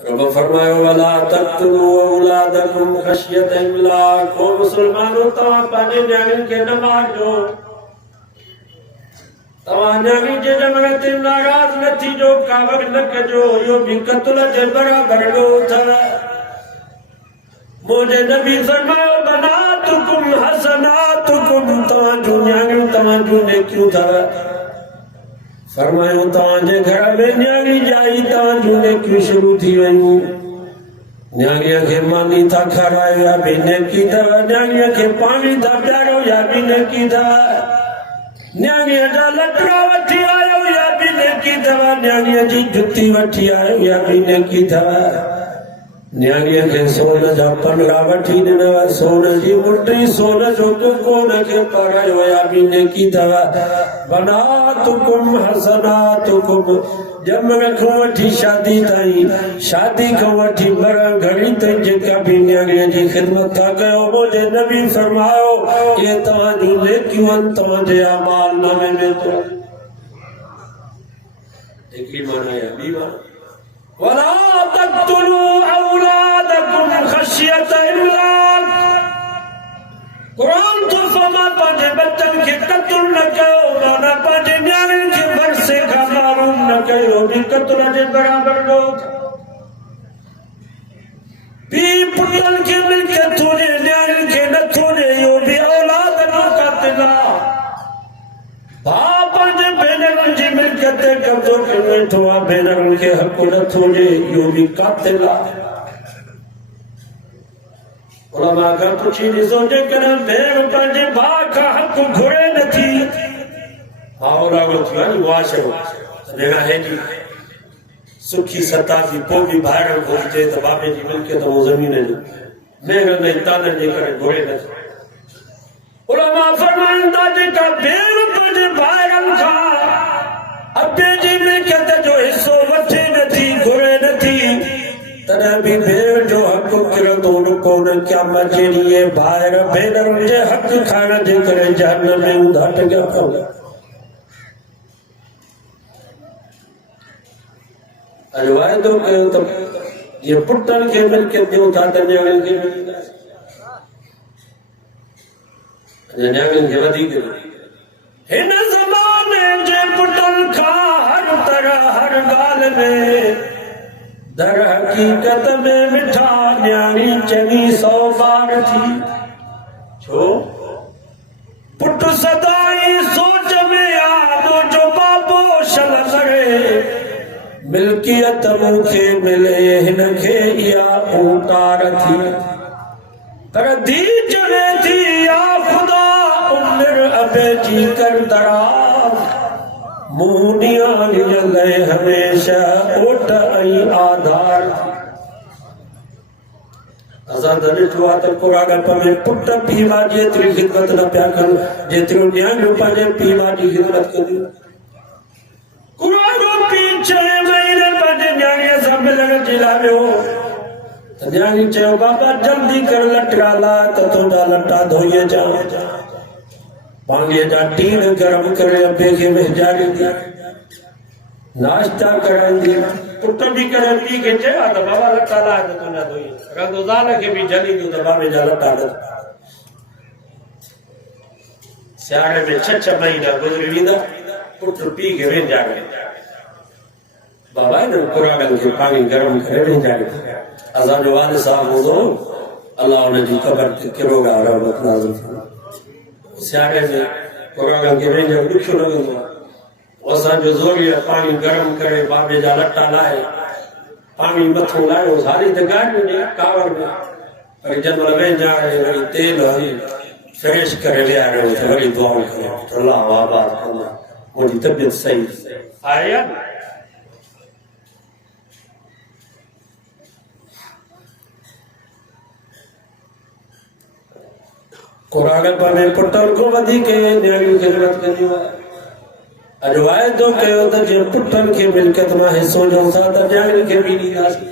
रब फरमायो वला तक़्तुलू औलादकुम ख़श्यत इमलाक़। ओ मुसलमानो तव्हां पंहिंजे न्याणियुनि खे न मारिजो। तव्हां न्याणी जे ॼमण ते नाराज़ न थीजो, कावड़ न कजो, इहो बि क़त्ल जे बराबरि ॾोह अथव। मुंहिंजे नबी फरमायो बनातुकुम हसनातुकुम, तव्हां जूं न्याणियूं तव्हां जूं नेकियूं अथव। फरमायो तव्हांजे घर में न्याणी ॼाई तव्हां जूं नेकियूं शुरू थी वयूं। न्याणीअ खे मानी था खारायो या बि नेकी अथव। न्याणीअ खे पाणी था पीआरो या बि नेकी अथव। न्याणीअ जा लटड़ा वठी आयो या बि नेकी अथव। न्याणीअ जी जुती वठी आयो या बि नेकी अथव। न्याणीअ खे सोन जा पनड़ा वठी ॾिनव, सोन जी मुट्ठी, सोन जो कुको हुनखे पारायो या बि नेकी अथव। बनातुकुम हसनातुकुम, ॼमण खां वठी शादी ताईं, शादी खां वठी मरण घड़ी ताईं जेका बि न्याणीअ जी ख़िदमत था कयो, मुंहिंजे नबी फरमायो इहे तव्हां जूं नेकियूं आहिनि, तव्हांजे अमाल नामे में थो। हिकिड़ी माना या ॿी माना वला तक़्तुलू औलादकुम ख़श्यत इमलाक़। क़ुरान तो फरमा पंहिंजे बच्चनि खे क़त्ल न कयो, माना पंहिंजे न्याणियुनि खे वरसे खां महरूम न कयो, बि क़त्ल जे बराबरि ॾोह। पीउ पुटनि खे मिल्कियत थो ॾे, न्याणियुनि खे नथो ॾे, इहो बि औलाद जो क़त्ल आहे। भाउ पंहिंजे भेनरुनि जी मिल्कियत ते कब्ज़ो करे वेठो आहे, भेनरुनि खे हक़ नथो ॾे, इहो बि क़ातिल आहे। उलमा खां पुछी ॾिसो, जेकॾहिं भेण पंहिंजे भाउ खां हक़ घुरे नथी, हेॾी सुखी सता थी पोइ बि ॿाहिरि घुरिजे त बाबे जी मिल्कियत ऐं ज़मीन जी भेण में तालनि जे करे घुरे नथी। उलमा फरमाइनि था जेका भेण पंहिंजे भाइरनि खां अबे जी मिल्कियत जो हिसो वठे नथी, घुरे नथी, तॾहिं बि भेण जो हक़ किरंदो न कोन। क़यामत जे ॾींहुं भाइर भेनरुनि जे हक़ खाइण जे करे जहन्नम में ऊंधा टंगिया पवंदा। अॼु वाइदो कयो त जीअं पुटनि खे मिल्कियत ॾियूं था त न्याणियुनि खे ॾींदासीं, न्याणियुनि खे वधीक। हिन ज़माने जे पुटनि खां हर तरह हर ॻाल्हि में दर हक़ीक़त में मिठा न्याणी चङी 100 बार थी। छो पुट सदाई सोच में आदो जो बाबो शल करे, मिल्कियत मूंखे मिले हिनखे इहा उतार थी। पर धी चवे थी या खुदा उमिर अबे जी कर दराज, मुनिया गए हमेशा ओट ऐं आधार। असां त ॾिठो आहे त कुरागप में पुट पीउ माउ जी एतिरी ख़िदमत न पिया कनि जेतिरियूं न्याणियूं पंहिंजे पीउ माउ जी ख़िदमत कंदियूं। कुरागो पीउ 6 महीने पंहिंजे न्याणीअ सां मिलण जे लाइ वियो त न्याणी चयो बाबा जल्दी कर लटड़ा ला त तुंहिंजा लटा धोई अचां। पाणीअ जा टीण गरम करे अबे खे वेझारींदी, नाश्ता कराईंदी। पुट बि करे पीउ खे चयो त बाबा लटा ला त तुंहिंजा धोई रंदो ज़ाल खे बि झलींदियूं त बाबे जा लटा न। सियारे में 6 महीना गुज़री वेंदा, पुट पीउ खे वेझारे बाबा हिन कुरागनि खे पाणी गरम करे वेझारे। असांजो वालिद साहब हूंदो, अलाह हुनजी क़बर ते किरोड़ा रहमत नाज़िल फरमाए। सियारे में कुरागनि खे वेझो ॾुखियो लॻंदो आहे। असांजो ज़ोरीअ पाणी गरम करे बाबे जा लटा लाहे पाणी मथो लाहियो, सारी त गाॾियूं ॾे कावड़ में, पर जंहिं महिल वेझारे वरी तेल हरी फ्रेश करे विहारियो त वरी दुआऊं कयो अलाह आबाद कंदा, मुंहिंजी तबियत सही आहे या न। कुरागप में पुटनि खां वधीक न्याणियूं ख़िदमत कंदियूं आहे। अॼु वाइदो कयो त जीअं पुटनि खे मिल्कियत मां हिसो ॾियूं था त न्याणियुनि खे बि ॾींदासीं।